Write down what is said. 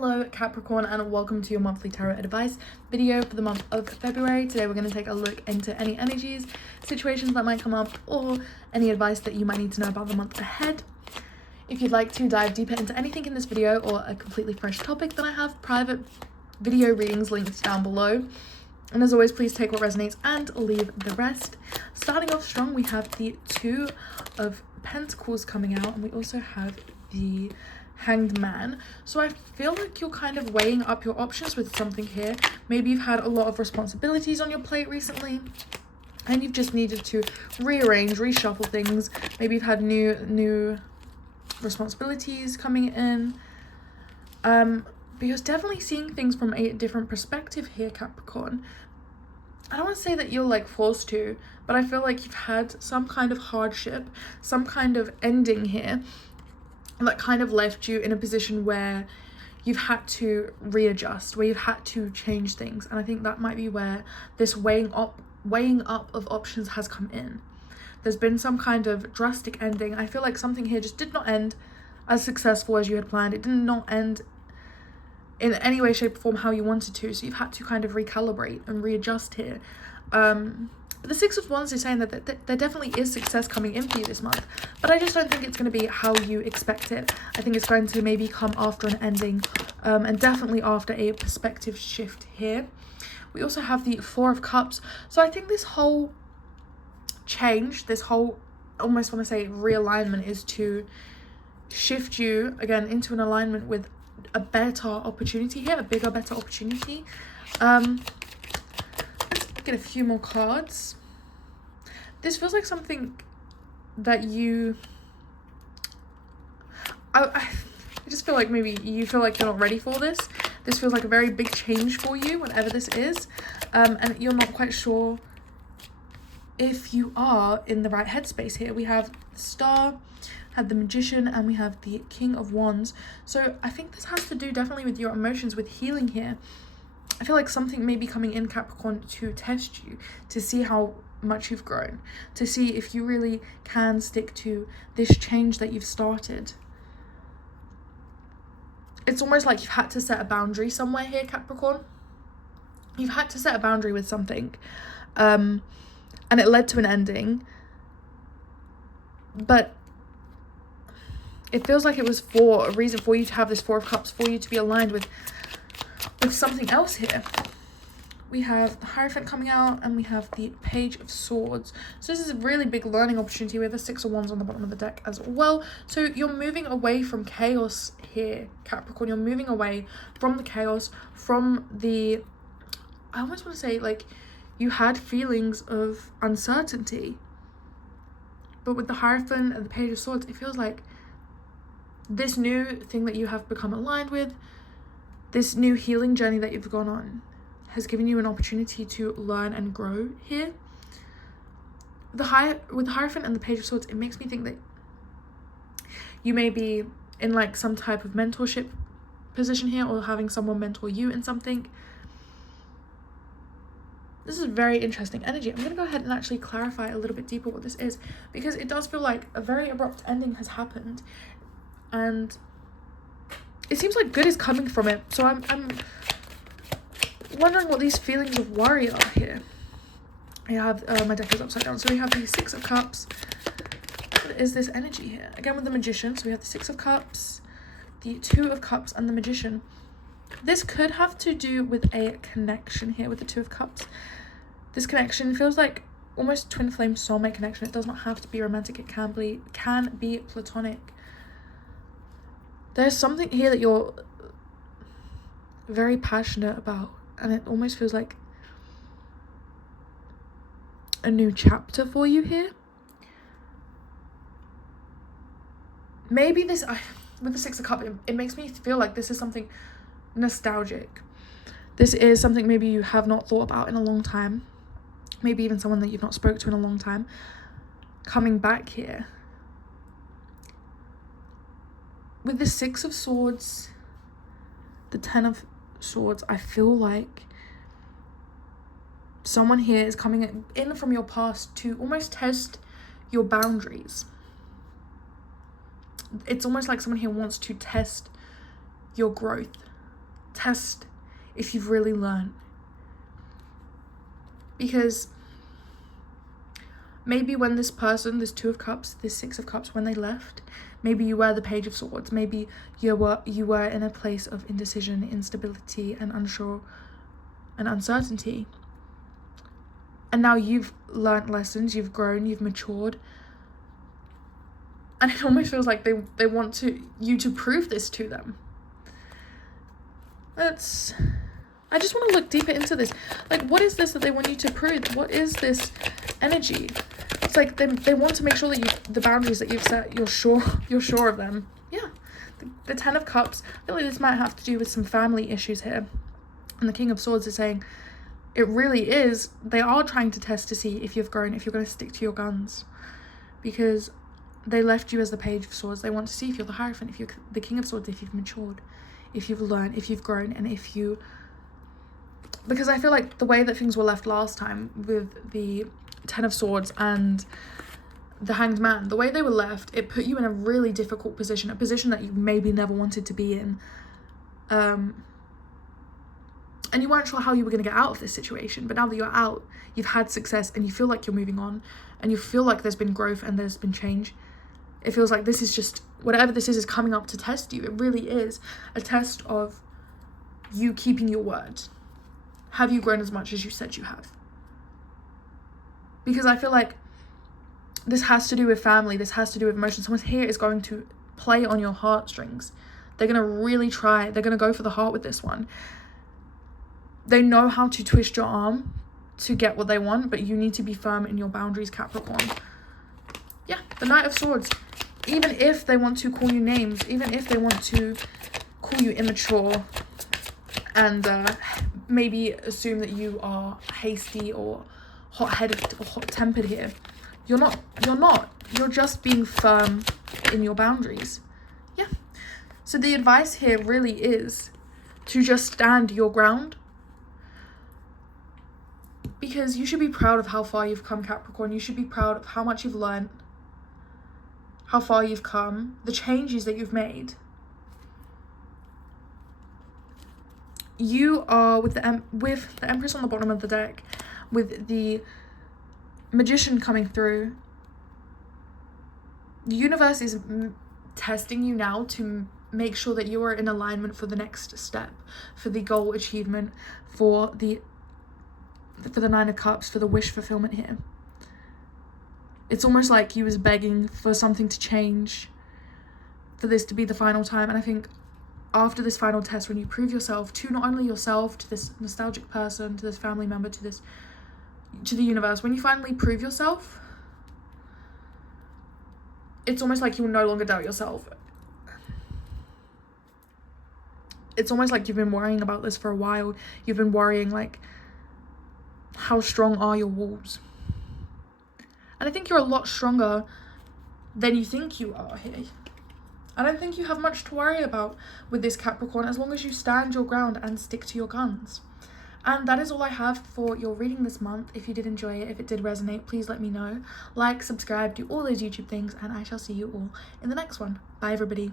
Hello Capricorn, and welcome to your monthly tarot advice video for the month of February. Today we're going to take a look into any energies, situations that might come up, or any advice that you might need to know about the month ahead. If you'd like to dive deeper into anything in this video or a completely fresh topic, then I have private video readings linked down below. And as always, please take what resonates and leave the rest. Starting off strong, we have the Two of Pentacles coming out, and we also have the Hanged Man. So I feel like you're kind of weighing up your options with something here. Maybe you've had a lot of responsibilities on your plate recently and you've just needed to rearrange, reshuffle things. Maybe you've had new responsibilities coming in. But you're definitely seeing things from a different perspective here, Capricorn. I don't want to say that you're like forced to, but I feel like you've had some kind of hardship, some kind of ending here that kind of left you in a position where you've had to readjust, where you've had to change things. And I think that might be where this weighing up of options has come in. There's been some kind of drastic ending. I feel like something here just did not end as successful as you had planned. It did not end in any way, shape, or form how you wanted to. So you've had to kind of recalibrate and readjust here. But the Six of Wands is saying that there definitely is success coming in for you this month, but I just don't think it's going to be how you expect it. I think it's going to maybe come after an ending, and definitely after a perspective shift here. We also have the Four of Cups. So I think this whole change, this whole, almost want to say realignment, is to shift you again into an alignment with a better opportunity here, a bigger, better opportunity. Get a few more cards. This feels like something that I just feel like maybe you feel like you're not ready for this. This feels like a very big change for you, whatever this is, and you're not quite sure if you are in the right headspace here. We have the Star, have the Magician, and we have the King of Wands. So I think this has to do definitely with your emotions, with healing here. I feel like something may be coming in, Capricorn, to test you, to see how much you've grown, to see if you really can stick to this change that you've started. It's almost like you've had to set a boundary somewhere here, Capricorn. You've had to set a boundary with something, and it led to an ending. But it feels like it was for a reason for you to have this Four of Cups, for you to be aligned with something else here. We have the Hierophant coming out, and we have the Page of Swords. So this is a really big learning opportunity. We have the Six of Wands on the bottom of the deck as well. So you're moving away from chaos here, Capricorn. You're moving away from the chaos, from the, I almost want to say, like, you had feelings of uncertainty. But with the Hierophant and the Page of Swords, it feels like this new thing that you have become aligned with, this new healing journey that you've gone on, has given you an opportunity to learn and grow here. With the Hierophant and the Page of Swords, it makes me think that you may be in like some type of mentorship position here, or having someone mentor you in something. This is very interesting energy. I'm going to go ahead and actually clarify a little bit deeper what this is, because it does feel like a very abrupt ending has happened, and it seems like good is coming from it. So I'm wondering what these feelings of worry are here. I have my deck is upside down. So we have the Six of Cups. What is this energy here? Again with the Magician. So we have the Six of Cups, the Two of Cups, and the Magician. This could have to do with a connection here with the Two of Cups. This connection feels like almost twin flame soulmate connection. It does not have to be romantic. It can be platonic. There's something here that you're very passionate about, and it almost feels like a new chapter for you here. Maybe this, with the Six of Cups, it makes me feel like this is something nostalgic. This is something maybe you have not thought about in a long time. Maybe even someone that you've not spoke to in a long time. Coming back here. With the Six of Swords, the Ten of Swords, I feel like someone here is coming in from your past to almost test your boundaries. It's almost like someone here wants to test your growth. test if you've really learned. Because maybe when this person, this Two of Cups, this Six of Cups, when they left, maybe you were the Page of Swords. Maybe you were in a place of indecision, instability, and unsure and uncertainty. And now you've learnt lessons, you've grown, you've matured. And it almost feels like they want you to prove this to them. I just want to look deeper into this. Like, what is this that they want you to prove? What is this energy? It's like they want to make sure that the boundaries that you've set, you're sure of them. Yeah. The Ten of Cups, I feel like this might have to do with some family issues here. And the King of Swords is saying, it really is, they are trying to test to see if you've grown, if you're going to stick to your guns. Because they left you as the Page of Swords. They want to see if you're the Hierophant, if you're the King of Swords, if you've matured, if you've learned, if you've grown, and if you... Because I feel like the way that things were left last time with the Ten of Swords and the Hanged Man, the way they were left, it put you in a really difficult position, a position that you maybe never wanted to be in. And you weren't sure how you were going to get out of this situation. But now that you're out, you've had success and you feel like you're moving on and you feel like there's been growth and there's been change. It feels like this is just, whatever this is coming up to test you. It really is a test of you keeping your word. Have you grown as much as you said you have? Because I feel like this has to do with family. This has to do with emotions. Someone here is going to play on your heartstrings. They're going to really try. They're going to go for the heart with this one. They know how to twist your arm to get what they want, but you need to be firm in your boundaries, Capricorn. Yeah, the Knight of Swords. Even if they want to call you names, even if they want to call you immature and maybe assume that you are hasty or hot-headed or hot-tempered here, you're not. You're just being firm in your boundaries. Yeah. So the advice here really is to just stand your ground. Because you should be proud of how far you've come, Capricorn. You should be proud of how much you've learned, how far you've come, the changes that you've made. You are with the Empress on the bottom of the deck, with the Magician coming through. The universe is testing you now to make sure that you are in alignment for the next step, for the goal achievement, for the Nine of Cups, for the wish fulfillment here. It's almost like you was begging for something to change, for this to be the final time. And I think after this final test, when you prove yourself to not only yourself, to this nostalgic person, to this family member, to the universe, when you finally prove yourself, it's almost like you will no longer doubt yourself. It's almost like you've been worrying about this for a while. You've been worrying, like, how strong are your walls? And I think you're a lot stronger than you think you are here. I don't think you have much to worry about with this, Capricorn, as long as you stand your ground and stick to your guns. And that is all I have for your reading this month. If you did enjoy it, if it did resonate, please let me know. Like, subscribe, do all those YouTube things, and I shall see you all in the next one. Bye, everybody.